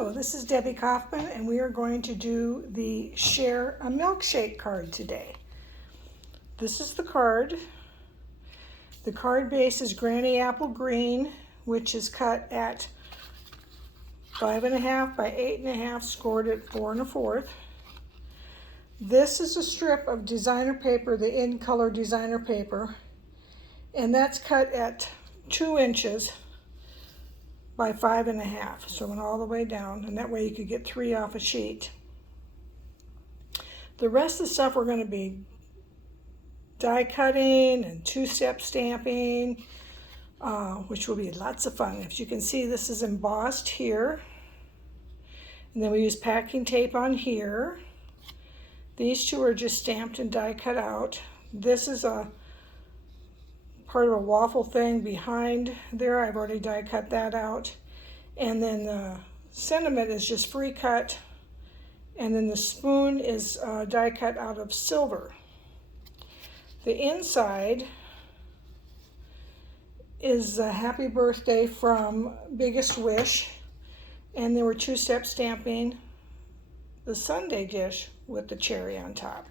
So this is Debbie Kaufman, and we are going to do the Share a Milkshake card today. This is the card. The card base is Granny Apple Green, which is cut at 5.5 by 8.5, scored at 4 1/4. This is a strip of designer paper, the in color designer paper, and that's cut at 2 inches by 5.5, so it went all the way down, and that way you could get 3 off a sheet. The rest of the stuff we're going to be die cutting and 2-step stamping, which will be lots of fun. As you can see, this is embossed here, and then we use packing tape on here. These two are just stamped and die cut out. This is a part of a waffle thing behind there. I've already die cut that out. And then the sentiment is just free cut. And then the spoon is die cut out of silver. The inside is a happy birthday from Biggest Wish. And there were 2-step stamping the sundae dish with the cherry on top.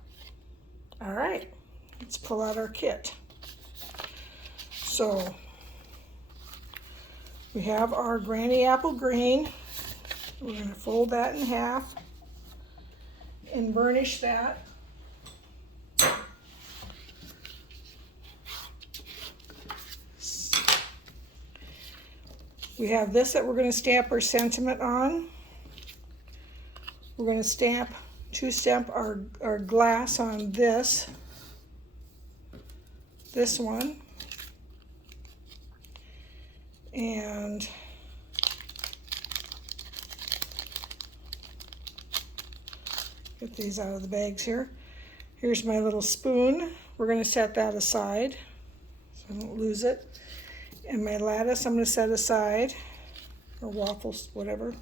All right, let's pull out our kit. So we have our Granny Apple Green. We're going to fold that in half and burnish that. We have this that we're going to stamp our sentiment on. We're going to stamp, 2-stamp our glass on this one. And get these out of the bags here. Here's my little spoon. We're going to set that aside so I don't lose it. And my lattice I'm going to set aside, or waffles, whatever.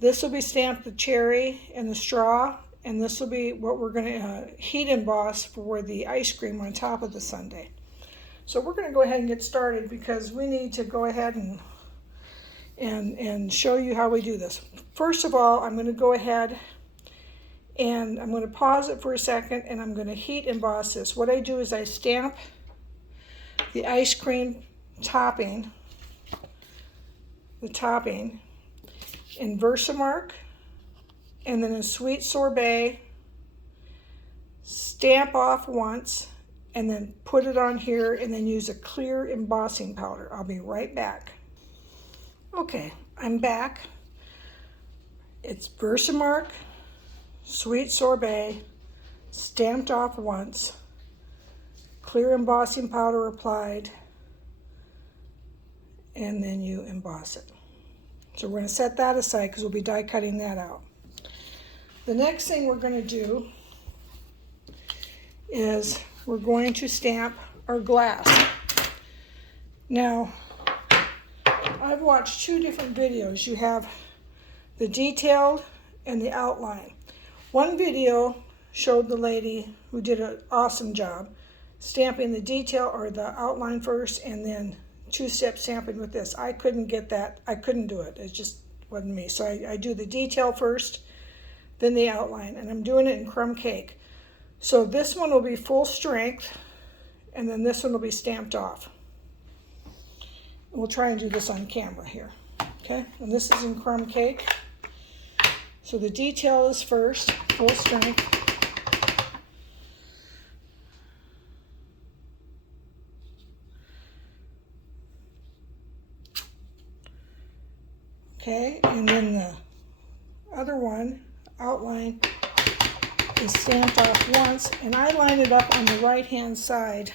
This will be stamped the cherry and the straw, and this will be what we're going to heat emboss for the ice cream on top of the sundae. So we're going to go ahead and get started because we need to go ahead and show you how we do this. First of all, I'm going to go ahead and I'm going to pause it for a second, and I'm going to heat emboss this. What I do is I stamp the ice cream topping, in Versamark, and then in Sweet Sorbet, stamp off once, and then put it on here, and then use a clear embossing powder. I'll be right back. Okay, I'm back. It's Versamark, Sweet Sorbet, stamped off once, clear embossing powder applied, and then you emboss it. So we're going to set that aside because we'll be die cutting that out. The next thing we're going to do is we're going to stamp our glass. Now, I've watched 2 different videos. You have the detailed and the outline. One video showed the lady who did an awesome job stamping the detail or the outline first and then 2-step stamping with this. I couldn't get that. I couldn't do it. It just wasn't me. So I do the detail first, then the outline, and I'm doing it in crumb cake. So this one will be full strength, and then this one will be stamped off. And we'll try and do this on camera here. Okay, and this is in crumb cake. So the detail is first, full strength. Okay, and then the other one, outline, is stamped off once, and I line it up on the right-hand side.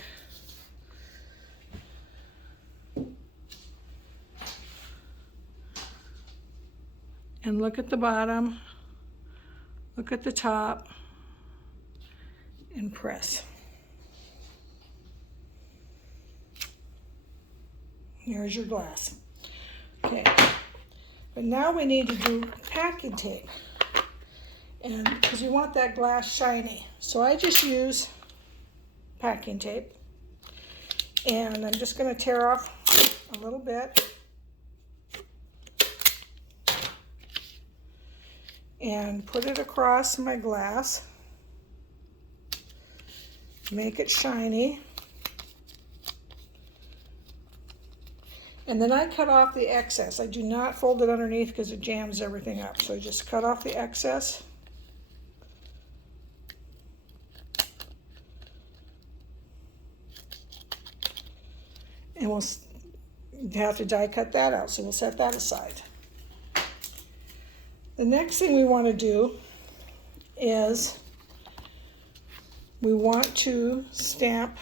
And look at the bottom, look at the top, and press. Here's your glass. Okay. But now we need to do packing tape, and because you want that glass shiny. So I just use packing tape, and I'm just going to tear off a little bit. and put it across my glass. Make it shiny. And then I cut off the excess. I do not fold it underneath because it jams everything up. So I just cut off the excess. And we'll have to die cut that out, so we'll set that aside. The next thing we want to do is we want to stamp,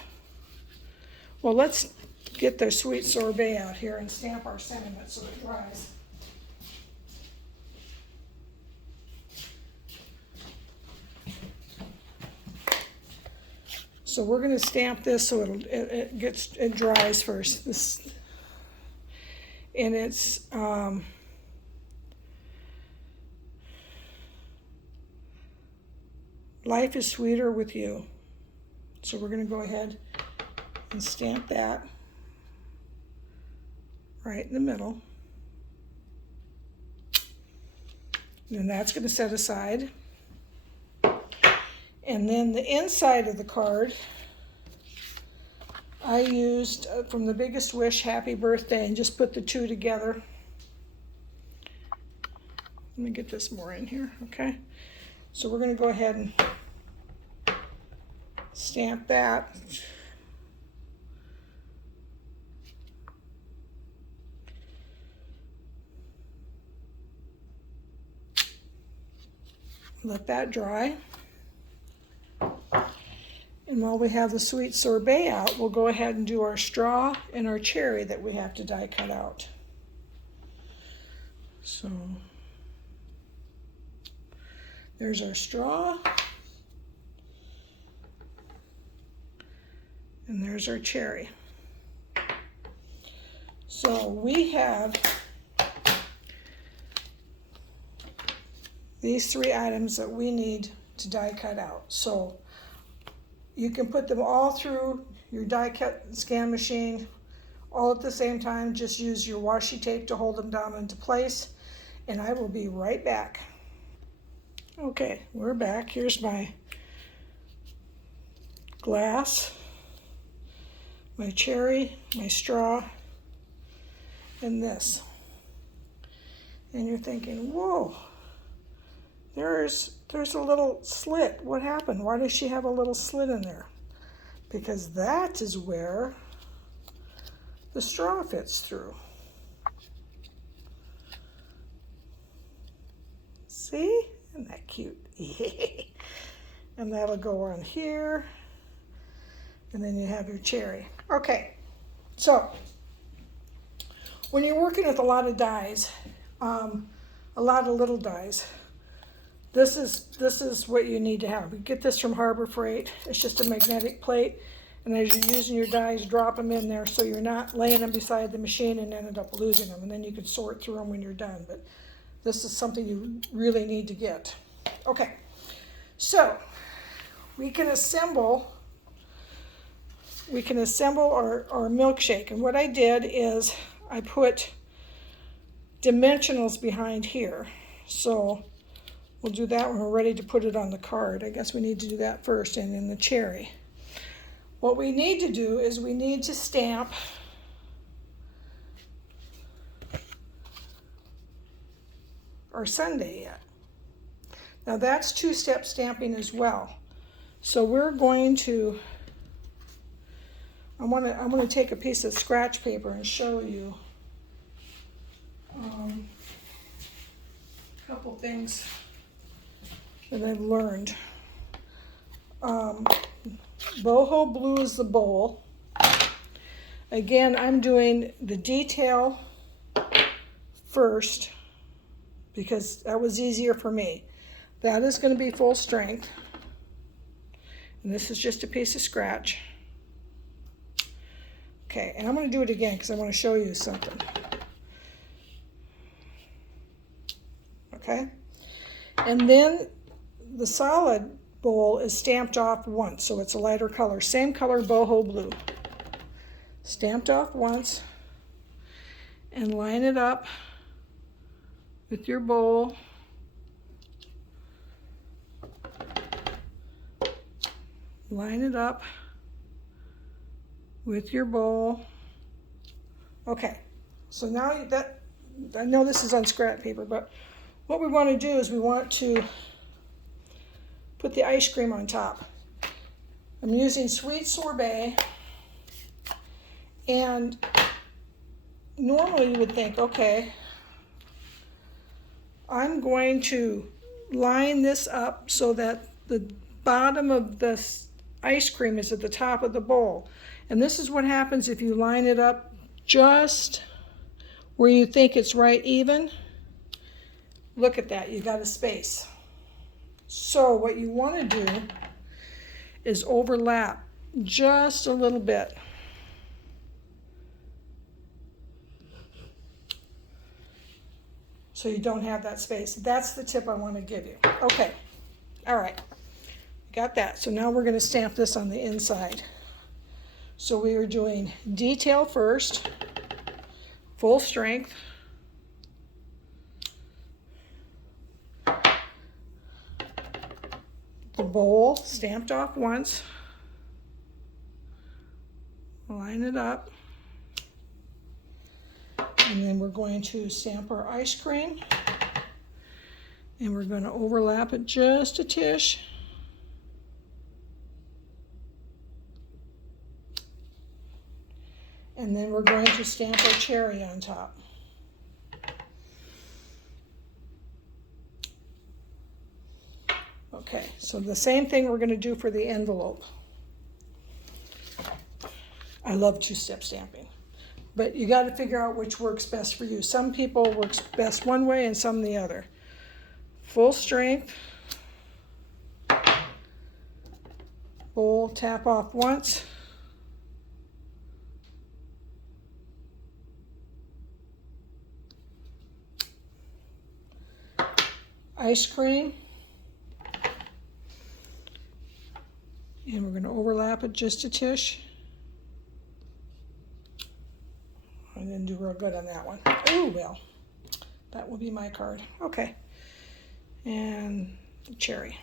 well, let's get the sweet sorbet out here and stamp our cinnamon so it dries. So we're going to stamp this so it dries first. This, and it's life is sweeter with you. So we're going to go ahead and stamp that right in the middle. And that's going to set aside. And then the inside of the card, I used from the Biggest Wish, Happy Birthday, and just put the two together. Let me get this more in here, okay? So we're going to go ahead and stamp that. Let that dry. And while we have the sweet sorbet out, we'll go ahead and do our straw and our cherry that we have to die cut out. So there's our straw. And there's our cherry. So we have these three items that we need to die cut out. So you can put them all through your die cut scan machine all at the same time. Just use your washi tape to hold them down into place, and I will be right back. Okay, we're back. Here's my glass, my cherry, my straw, and this. And you're thinking, whoa, there's a little slit. What happened? Why does she have a little slit in there? Because that is where the straw fits through. See? Isn't that cute? And that'll go on here. And then you have your cherry. Okay, so when you're working with a lot of dies, a lot of little dies, this is what you need to have. You get this from Harbor Freight. It's just a magnetic plate, and as you're using your dies, drop them in there so you're not laying them beside the machine and ended up losing them, and then you can sort through them when you're done. But this is something you really need to get. Okay, so we can assemble our milkshake, and what I did is I put dimensionals behind here. So we'll do that when we're ready to put it on the card. I guess we need to do that first, and then the cherry. What we need to do is we need to stamp our sundae yet. Now that's two-step stamping as well. So we're going to, I'm going to take a piece of scratch paper and show you a couple things that I've learned. Boho blue is the bowl. Again, I'm doing the detail first because that was easier for me. That is going to be full strength. And this is just a piece of scratch. Okay, and I'm going to do it again because I want to show you something. Okay, and then the solid bowl is stamped off once, so it's a lighter color. Same color, boho blue. Stamped off once, and line it up with your bowl line it up with your bowl. Okay, so now that, I know this is on scrap paper, but what we want to do is we want to put the ice cream on top. I'm using sweet sorbet, and normally you would think, okay, I'm going to line this up so that the bottom of the ice cream is at the top of the bowl. And this is what happens if you line it up just where you think it's right even. Look at that, you got a space. So what you want to do is overlap just a little bit. So you don't have that space. That's the tip I want to give you. Okay, all right, got that. So now we're going to stamp this on the inside. So we are doing detail first, full strength. The bowl stamped off once. Line it up. And then we're going to stamp our ice cream, and we're going to overlap it just a tish. And then we're going to stamp our cherry on top. Okay, so the same thing we're going to do for the envelope. I love two-step stamping. But you got to figure out which works best for you. Some people works best one way and some the other. Full strength. Bowl, tap off once. Ice cream. And we're going to overlap it just a tish. I didn't do real good on that one. Oh, well, that will be my card. Okay. And the cherry.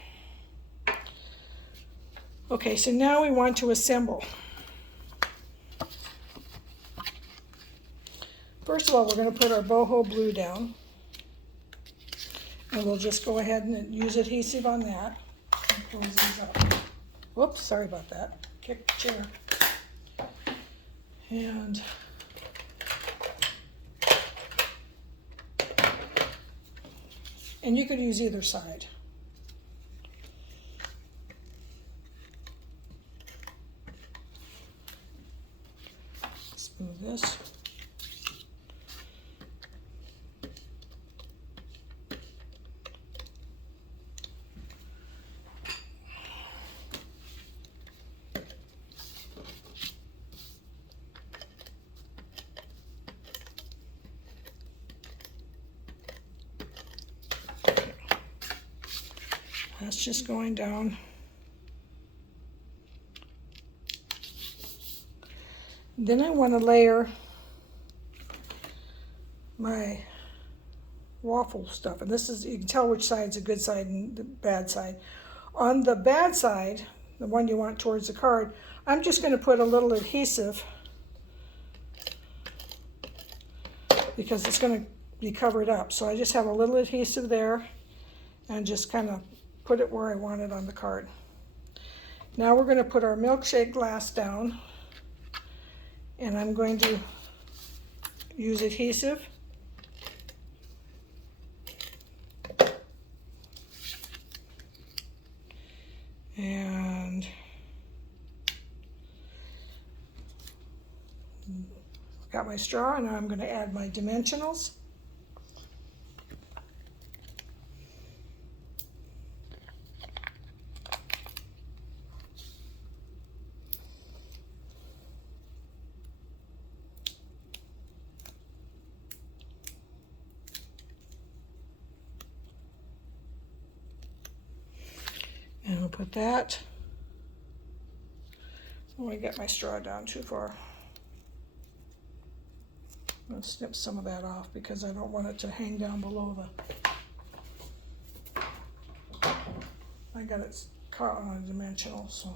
Okay, so now we want to assemble. First of all, we're going to put our boho blue down. And we'll just go ahead and use adhesive on that. Close these up. Whoops, sorry about that. Kicked the chair. And you could use either side. Let's move this. That's just going down. Then I want to layer my waffle stuff. And this is, you can tell which side's a good side and the bad side. On the bad side, the one you want towards the card, I'm just going to put a little adhesive because it's going to be covered up. So I just have a little adhesive there and just kind of put it where I want it on the card. Now we're going to put our milkshake glass down, and I'm going to use adhesive. And got my straw, and now I'm going to add my dimensionals. And we'll put that. Oh, I got my straw down too far. I'm going to snip some of that off because I don't want it to hang down below the... I got it caught on a dimensional, so...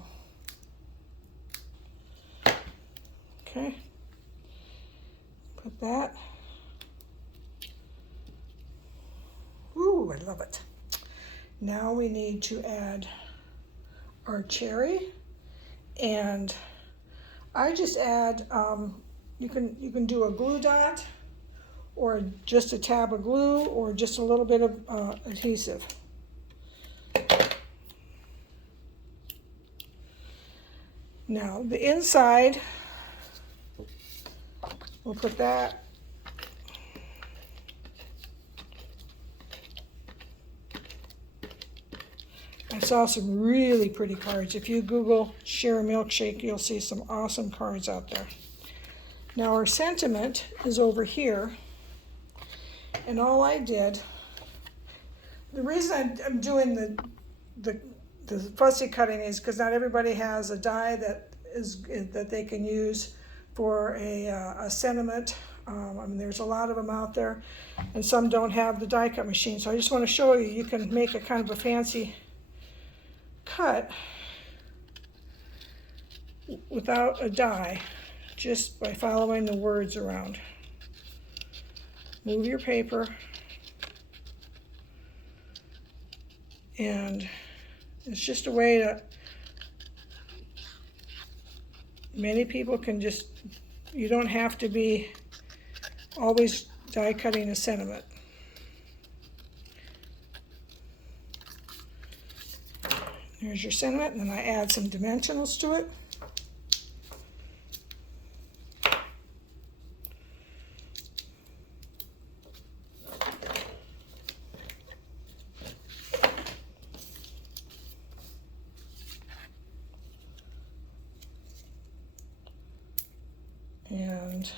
Okay. Put that. Ooh, I love it. Now we need to add our cherry, and I just add, you can do a glue dot, or just a tab of glue, or just a little bit of adhesive. Now the inside, we'll put that. I saw some really pretty cards. If you Google share a milkshake, you'll see some awesome cards out there. Now our sentiment is over here, and all I did, the reason I'm doing the fussy cutting is because not everybody has a die that they can use for a sentiment. I mean, there's a lot of them out there, and some don't have the die cut machine. So I just want to show you, you can make a kind of a fancy cut without a die, just by following the words around. Move your paper, and it's just a way that many people can just, you don't have to be always die cutting a sentiment. There's your sentiment, and then I add some dimensionals to it. And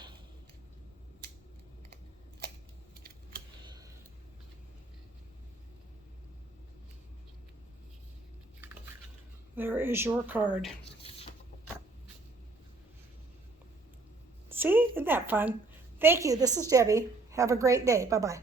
there is your card. See, isn't that fun? Thank you. This is Debbie. Have a great day. Bye-bye.